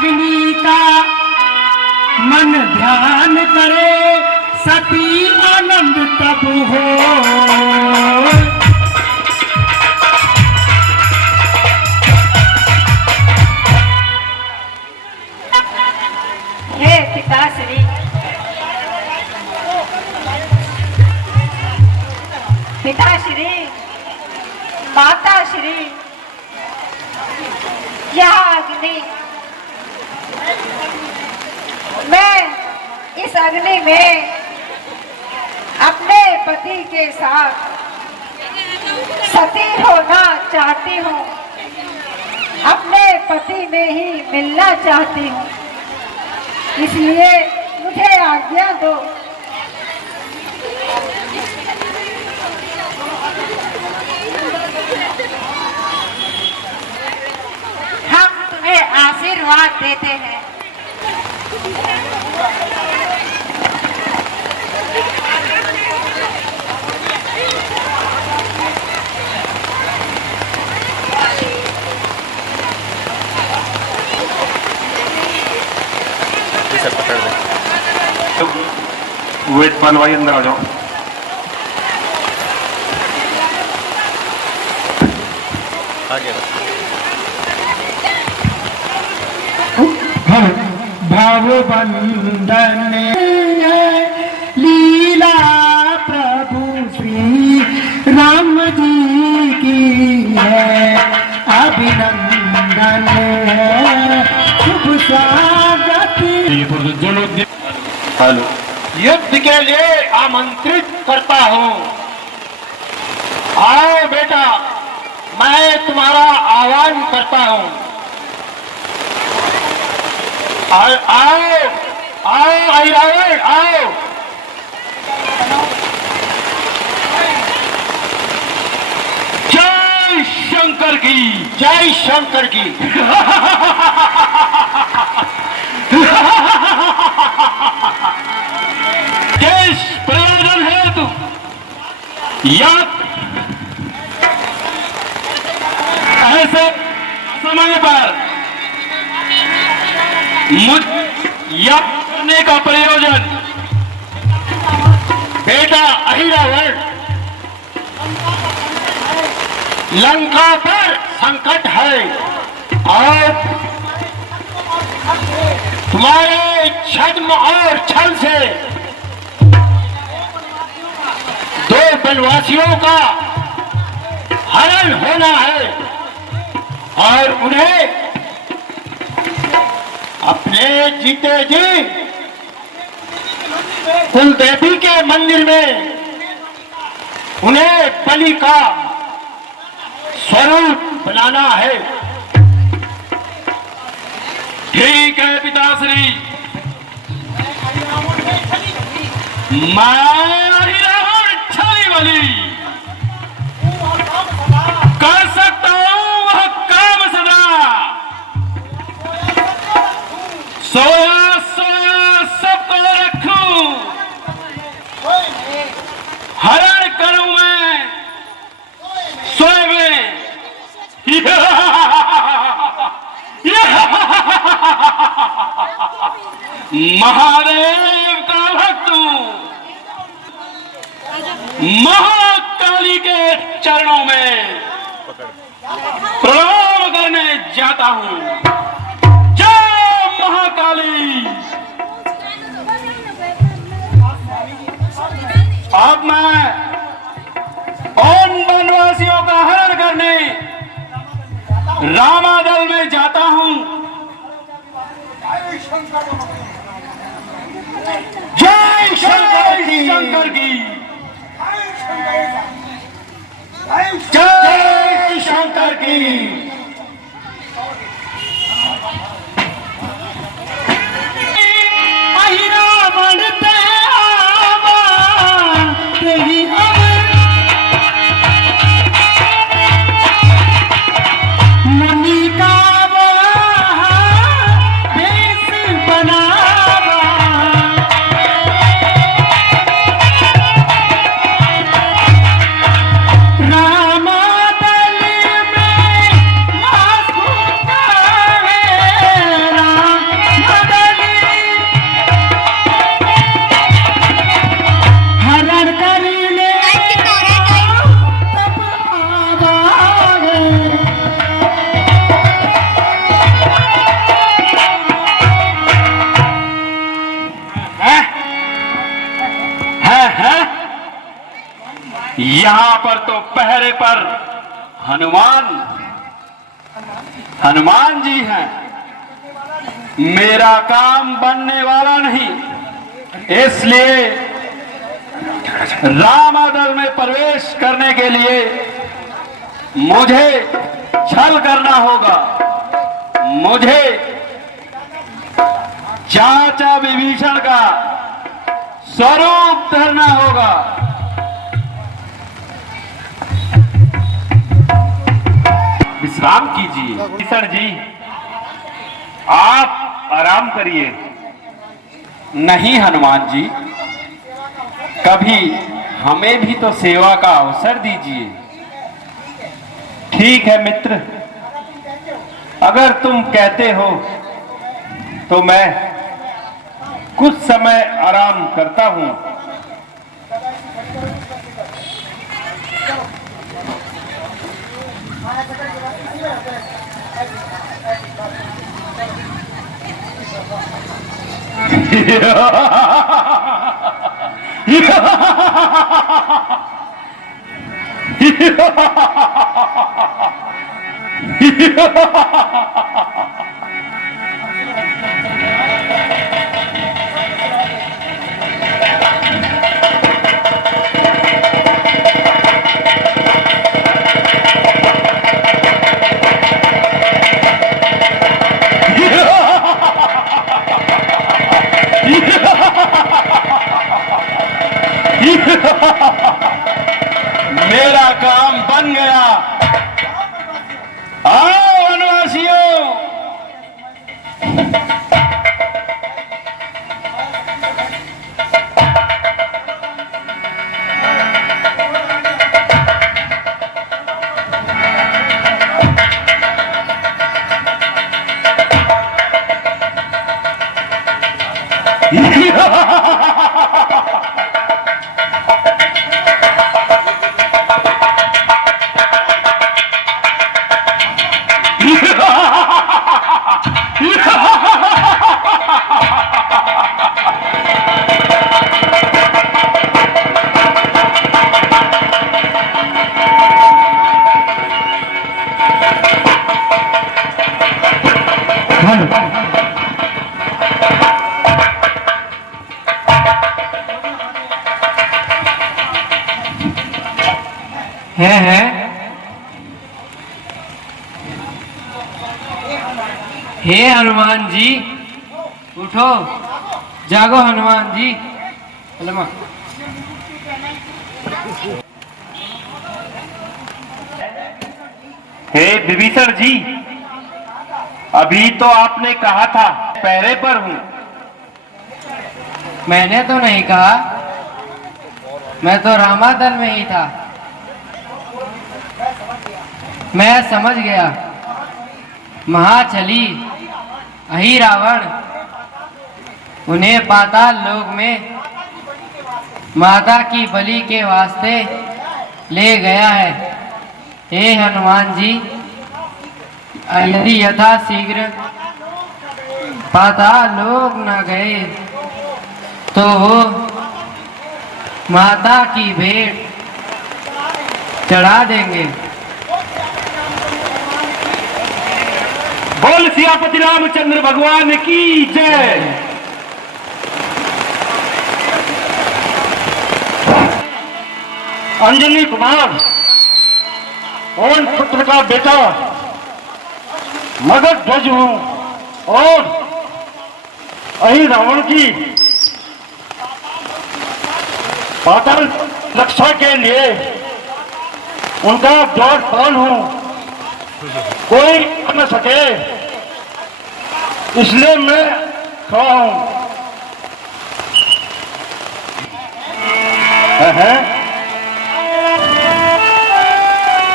अग्नि का मन ध्यान करे, सती आनंद तब हो। हे पिताश्री, पिताश्री, माताश्री, यह अग्नि, मैं इस अग्नि में अपने पति के साथ सती होना चाहती हूँ, अपने पति में ही मिलना चाहती हूँ, इसलिए मुझे आज्ञा दो। हम तुम्हें आशीर्वाद देते हैं। वेट बनवाई, अंदर आ जाओ। भाव बंदन लीला प्रभु श्री राम जी की है, अभिनंदन है, शुभ स्वागत। हेलो, युद्ध के लिए आमंत्रित करता हूँ। आओ बेटा, मैं तुम्हारा आह्वान करता हूँ। आओ आओ आओ अहिरावण, आओ। जय शंकर की, जय शंकर की। देश प्रयोजन हेतु या ऐसे समय पर मुझ यज्ञ करने का प्रयोजन बेटा अहिरावण, लंका पर संकट है और तुम्हारे छद्म और छल से दो वनवासियों का हरण होना है और उन्हें अपने जीते जी कुलदेवी के मंदिर में उन्हें बलि का स्वरूप बनाना है। ठीक है पिताश्री, मैं छली बली कर सकता हूँ वह काम सदा। सोया सोया सबको रखूं, हरण करूं मैं सोए में। महादेव का भक्त हूं, महाकाली के चरणों में प्रणाम करने जाता हूं। जय महाकाली। अब मैं उन वनवासियों का हरण करने रामादल में जाता हूं। जय शंकर की, शंकर की जय शंकर की। अहिरावण पे आवा तेरी मुनि का वो भेष बनावा, रामा यहां पर तो पहरे पर हनुमान जी हैं। मेरा काम बनने वाला नहीं, इसलिए रामादल में प्रवेश करने के लिए मुझे छल करना होगा। मुझे चाचा विभीषण का स्वरूप धरना होगा। विश्राम कीजिए विभीषण जी, आप आराम करिए। नहीं हनुमान जी, कभी हमें भी तो सेवा का अवसर दीजिए। ठीक है मित्र, अगर तुम कहते हो तो मैं कुछ समय आराम करता हूं। मेरा काम बन गया। आओ वनवासियों, है हे हनुमान जी, उठो, जागो हनुमान जी। लमा। हे विभीषण जी, अभी तो आपने कहा था पहरे पर हूं। मैंने तो नहीं कहा, मैं तो रामादल में ही था। मैं समझ गया, महाचली अहि रावण उन्हें पाताल लोक में माता की बलि के वास्ते ले गया है। हे हनुमान जी, यदि यथा शीघ्र पाताल लोक न गए तो वो माता की भेंट चढ़ा देंगे। बोल सियापति रामचंद्र भगवान की जय। अंजनी कुमार, पवन पुत्र का बेटा मगध ध्वज हूं और अहि रावण की पाताल रक्षा के लिए उनका द्वारपाल हूं। कोई न सके इसलिए मैं खड़ा हूं।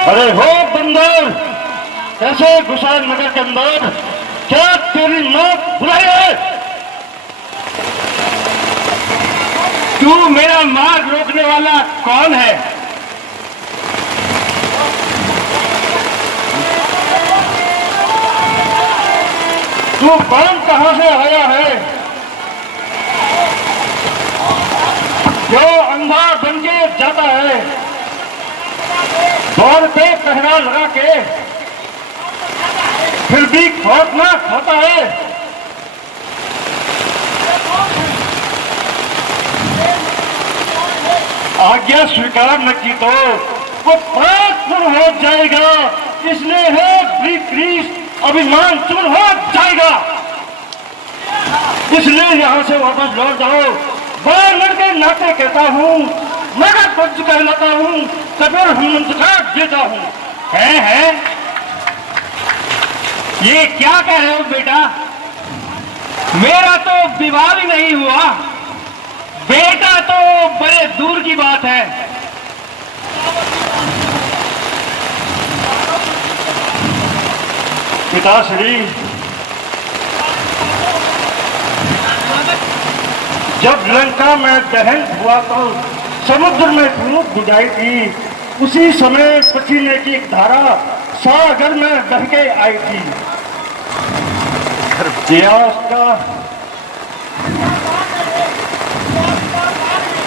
अरे हो बंदर, कैसे घुसा नगर के अंदर? क्या तेरी मौत बुलाई है? तू मेरा मार्ग रोकने वाला कौन है? तू कौन कहां से आया है जो अंधा बन के जाता है? और पे पहरा लगा के फिर भी खौफनाक होता है। आज्ञा स्वीकार न की तो वो प्राण हो जाएगा, इसलिए है ग्रीस अभिमान चूर हो जाएगा। इसलिए यहाँ से वापस लौट जाओ। बड़ा लड़के नाते कहता हूँ, मगर पंच कहलाता हूँ, कबीर हनुमंत का देता हूँ। है ये क्या कह रहे हो बेटा? मेरा तो विवाह भी नहीं हुआ, बेटा तो बड़े दूर की बात है। पिताश्री, जब लंका में दहन हुआ तो समुद्र में डूब बुझाई थी, उसी समय पसीने की एक धारा सागर में बह के आई थी।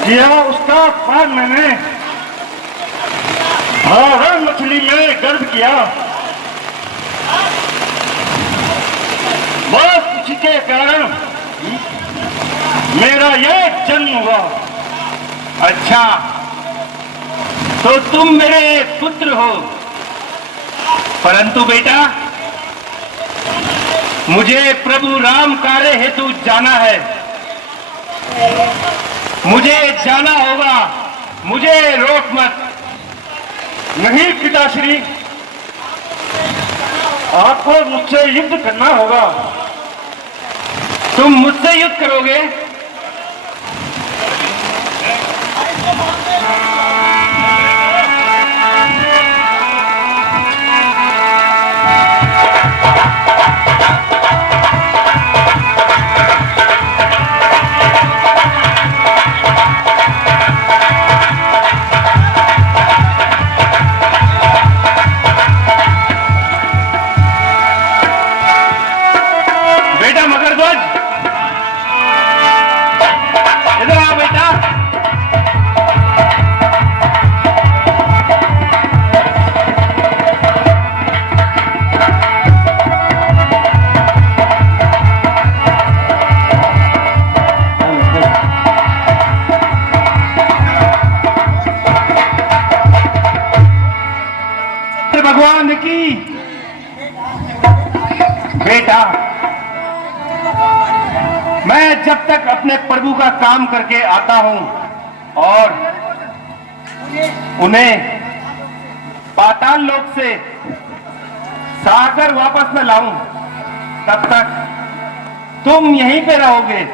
किया उसका पान मैंने हर मछली में गर्भ किया। बस उसी के कारण मेरा ये जन्म हुआ। अच्छा, तो तुम मेरे पुत्र हो, परंतु बेटा मुझे प्रभु राम कार्य हेतु जाना है। मुझे जाना होगा, मुझे रोक मत। नहीं पिताश्री, आपको मुझसे युद्ध करना होगा। तुम मुझसे युद्ध करोगे? बेटा मगरध्वज, इधर आओ बेटा। भगवान की बेटा, मैं जब तक अपने प्रभु का काम करके आता हूं और उन्हें पाताल लोक से सागर वापस न लाऊं, तब तक तुम यहीं पे रहोगे।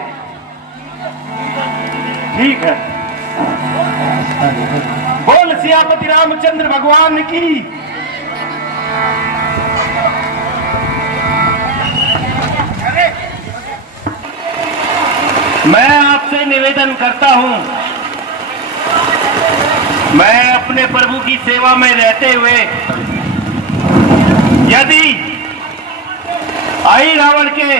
ठीक है। बोल सियापति रामचंद्र भगवान की। मैं आपसे निवेदन करता हूं, मैं अपने प्रभु की सेवा में रहते हुए यदि आई रावण के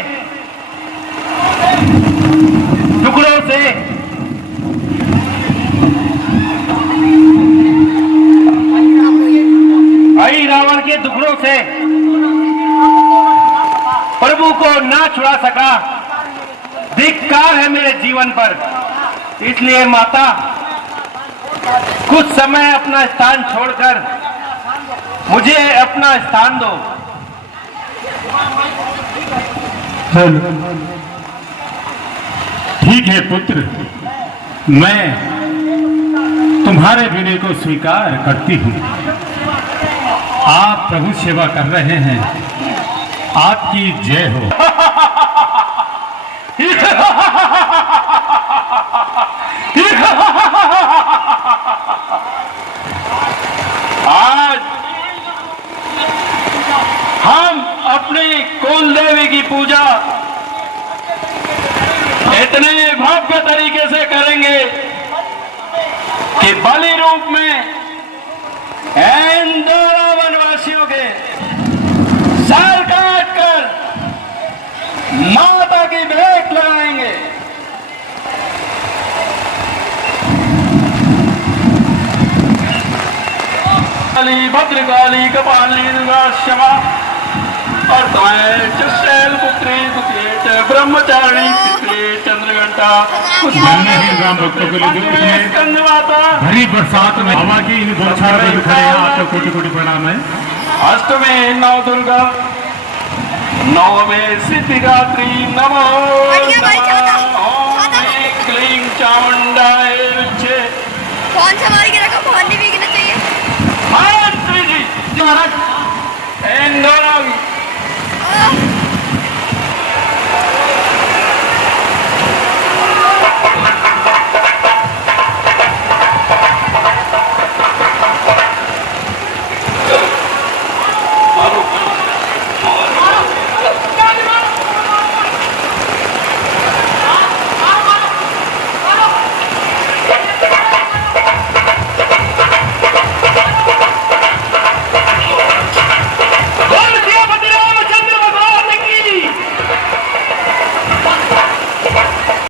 टुकड़ों से प्रभु को ना छुड़ा सका, धिक्कार है मेरे जीवन पर। इसलिए माता, कुछ समय अपना स्थान छोड़कर मुझे अपना स्थान दो। ठीक है पुत्र, मैं तुम्हारे विनय को स्वीकार करती हूँ। आप प्रभु सेवा कर रहे हैं, आपकी जय हो। आज हम अपनी कुल देवी की पूजा इतने भव्य तरीके से करेंगे कि बलि रूप में इन दोनों वनवासियों के सर काट कर माता की भेंट लगाएंगे। काली भद्रकाली कपालिनी दुर्गा क्षमा और शैलपुत्री ब्रह्मचारिणी चित्रे चंद्रघंटा धन्य है राम भक्तों के लिए जो इतने भरी बरसात में हवा की इन बौछार में खड़े हैं, आपको कोटि कोटि प्रणाम है। अष्टमे नव दुर्गा नवमे सिद्धिदात्री नमो ओम क्लीं चामुंडाय विच्चे। फोन संभाल के रखो, फोन नहीं बिकना चाहिए। हाँ मंत्री जी महाराज इन दोनों